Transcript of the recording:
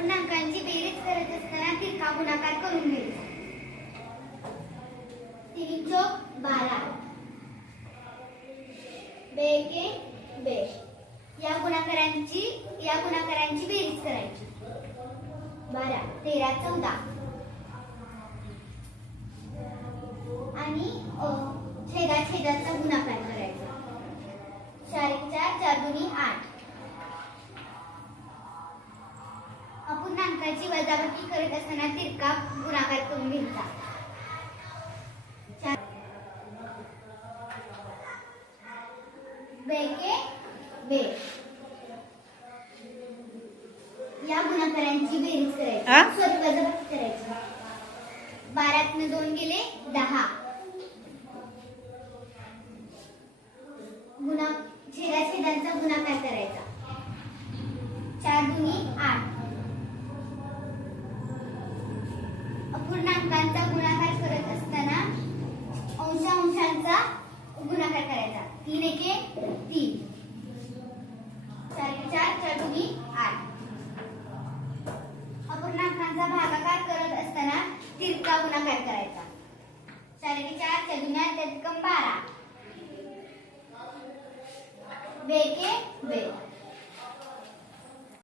अपूर्णांकांची बेरीज करत असताना तिरका गुणाकार करून घ्यायचा. 3 चौक 12, 2 एके 2. या गुणाकारांची बेरीज करायची. 12 13 14 आणि छेदाचा गुणाकार करायचा. 4 1 4 4 2 8. अपूर्णांकाची वजाबाकी करत असताना तिरका गुणाकार करून घ्यायचा. 2 एके 2. या गुणाकारांची बेरीज करायची. वजाबाकी करायची. 12 तून 2 गेले 10. छेदाचा गुणाकार करायचा. 4 2 8. अपूर्णांकांचा गुणाकार करत असताना अंशांचा गुणाकार करायचा. 3 एके 3. 4 1 4 4 2 8. अपूर्णांकांचा भागाकार करत असताना तिरका गुणाकार करायचा. 4 1 4 4 2 8 12. 2 एके 2.